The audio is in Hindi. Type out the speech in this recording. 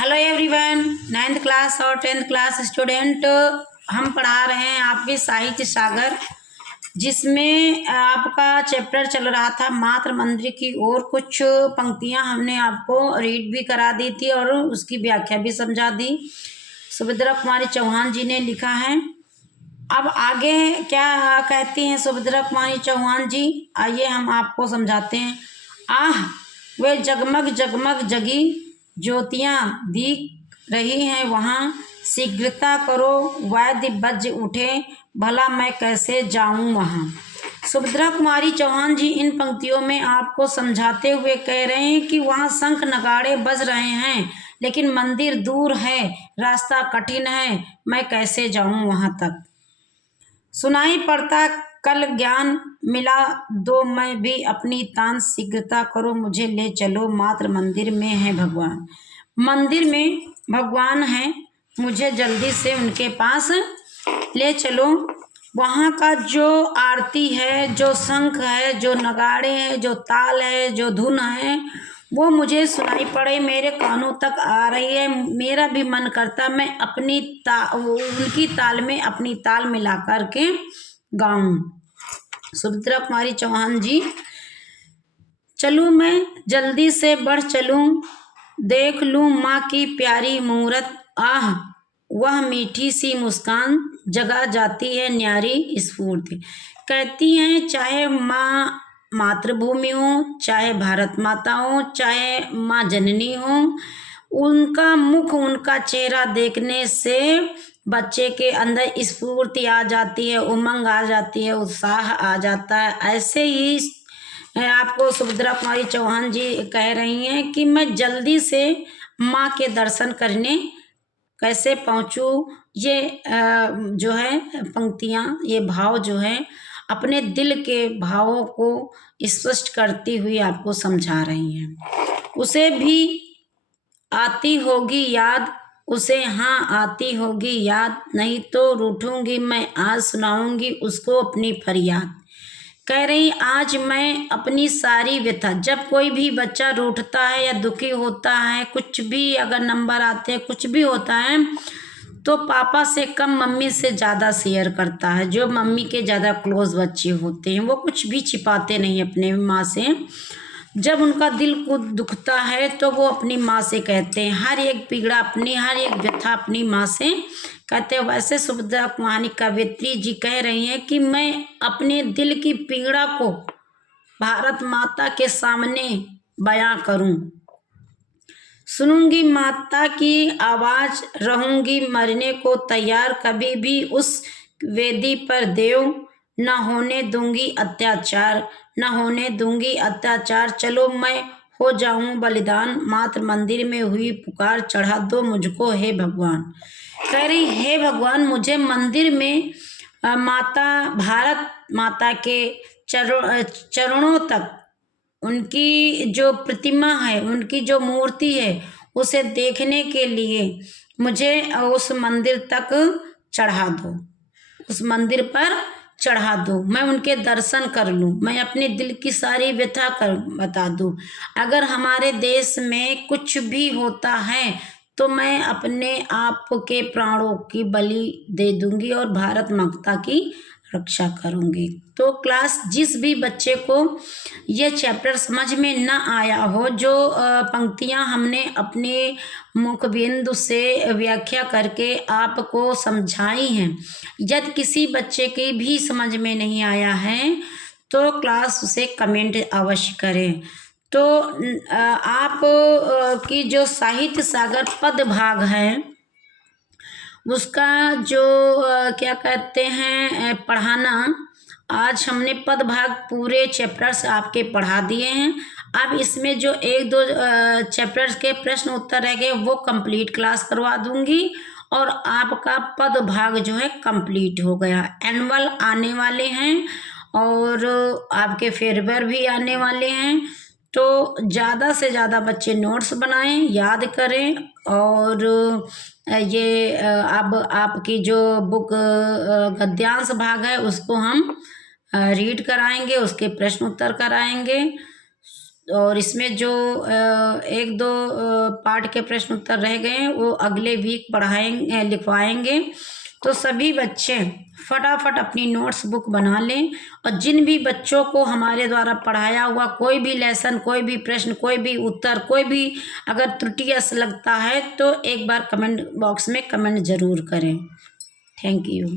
Hello everyone. 9th क्लास और 10th क्लास स्टूडेंट हम पढ़ा रहे हैं आपके साहित्य सागर, जिसमें आपका चैप्टर चल रहा था मातृ मंदिर की। और कुछ पंक्तियां हमने आपको रीड भी करा दी थी और उसकी व्याख्या भी समझा दी। सुभद्रा कुमारी चौहान जी ने लिखा है। अब आगे क्या कहती हैं सुभद्रा कुमारी चौहान जी, आइए हम आपको समझाते हैं। आह, वे जगमग जगमग जगी ज्योतियां दिख रही हैं वहाँ, शीघ्रता करो वाद्य बज उठे, भला मैं कैसे जाऊं वहाँ। सुभद्रा कुमारी चौहान जी इन पंक्तियों में आपको समझाते हुए कह रहे हैं कि वहाँ शंख नगाड़े बज रहे हैं, लेकिन मंदिर दूर है, रास्ता कठिन है, मैं कैसे जाऊं वहाँ तक। सुनाई पड़ता कल ज्ञान मिला दो मैं भी अपनी तान, शीघ्रता करो मुझे ले चलो, मात्र मंदिर में है भगवान। मंदिर में भगवान है, मुझे जल्दी से उनके पास ले चलो। वहाँ का जो आरती है, जो शंख है, जो नगाड़े हैं, जो ताल है, जो धुन है, वो मुझे सुनाई पड़े, मेरे कानों तक आ रही है। मेरा भी मन करता मैं अपनी उनकी ताल में अपनी ताल मिला करके गाऊं। सुभद्रा कुमारी चौहान जी, चलूं मैं जल्दी से बढ़ चलूं, देख लूं माँ की प्यारी मूरत, आह वह मीठी सी मुस्कान, जगा जाती है न्यारी स्फूर्ति। कहती हैं चाहे माँ मातृभूमि हो, चाहे भारत माता हो, चाहे माँ जननी हो, उनका मुख, उनका चेहरा देखने से बच्चे के अंदर स्फूर्ति आ जाती है, उमंग आ जाती है, उत्साह आ जाता है। ऐसे ही आपको सुभद्रा कुमारी चौहान जी कह रही हैं कि मैं जल्दी से माँ के दर्शन करने कैसे पहुँचूँ। ये जो है पंक्तियाँ, ये भाव जो है अपने दिल के भावों को स्पष्ट करती हुई आपको समझा रही हैं। उसे भी आती होगी याद, उसे हाँ आती होगी याद, नहीं तो रूठूंगी मैं, आज सुनाऊंगी उसको अपनी फरियाद। कह रही आज मैं अपनी सारी व्यथा, जब कोई भी बच्चा रूठता है या दुखी होता है, कुछ भी अगर नंबर आते हैं, कुछ भी होता है, तो पापा से कम मम्मी से ज़्यादा शेयर करता है। जो मम्मी के ज़्यादा क्लोज बच्चे होते हैं वो कुछ भी छिपाते नहीं अपने माँ से। जब उनका दिल को दुखता है तो वो अपनी माँ से कहते हैं, हर एक पीड़ा अपनी, हर एक व्यथा अपनी माँ से कहते हैं। वैसे सुभद्रा कुमारी कवयित्री जी कह रही हैं कि मैं अपने दिल की पीड़ा को भारत माता के सामने बयां करूं, सुनूंगी माता की आवाज, रहूंगी मरने को तैयार, कभी भी उस वेदी पर देव न होने दूंगी अत्याचार, न होने दूंगी अत्याचार। चलो मैं हो जाऊं बलिदान, मात्र मंदिर में हुई पुकार, चढ़ा दो मुझको हे भगवान। कह रही हे भगवान, मुझे मंदिर में माता, भारत माता के चरणों तक, उनकी जो प्रतिमा है, उनकी जो मूर्ति है, उसे देखने के लिए मुझे उस मंदिर तक चढ़ा दो, उस मंदिर पर चढ़ा दो, मैं उनके दर्शन कर लूं, मैं अपने दिल की सारी व्यथा कर बता दूं। अगर हमारे देश में कुछ भी होता है तो मैं अपने आप के प्राणों की बलि दे दूंगी और भारत माता की रक्षा करूंगी। तो क्लास जिस भी बच्चे को ये चैप्टर समझ में न आया हो, जो पंक्तियां हमने अपने मुखबिंदु से व्याख्या करके आपको समझाई हैं, यदि किसी बच्चे की भी समझ में नहीं आया है तो क्लास उसे कमेंट अवश्य करें। तो आप की जो साहित्य सागर पद भाग है, उसका जो क्या कहते हैं पढ़ाना, आज हमने पद भाग पूरे चैप्टर्स आपके पढ़ा दिए हैं। अब इसमें जो एक दो चैप्टर्स के प्रश्न उत्तर रह गए वो कंप्लीट क्लास करवा दूंगी और आपका पद भाग जो है कंप्लीट हो गया। एनुअल आने वाले हैं और आपके फेयरवेल भी आने वाले हैं, तो ज़्यादा से ज़्यादा बच्चे नोट्स बनाएं, याद करें। और ये अब आपकी जो बुक गद्यांश भाग है उसको हम रीड कराएंगे, उसके प्रश्न उत्तर कराएंगे। और इसमें जो एक दो पार्ट के प्रश्न उत्तर रह गए हैं वो अगले वीक पढ़ाएंगे, लिखवाएंगे। तो सभी बच्चे फटाफट अपनी नोट्स बुक बना लें, और जिन भी बच्चों को हमारे द्वारा पढ़ाया हुआ कोई भी लेसन, कोई भी प्रश्न, कोई भी उत्तर, कोई भी अगर त्रुटियां लगता है तो एक बार कमेंट बॉक्स में कमेंट ज़रूर करें। Thank you.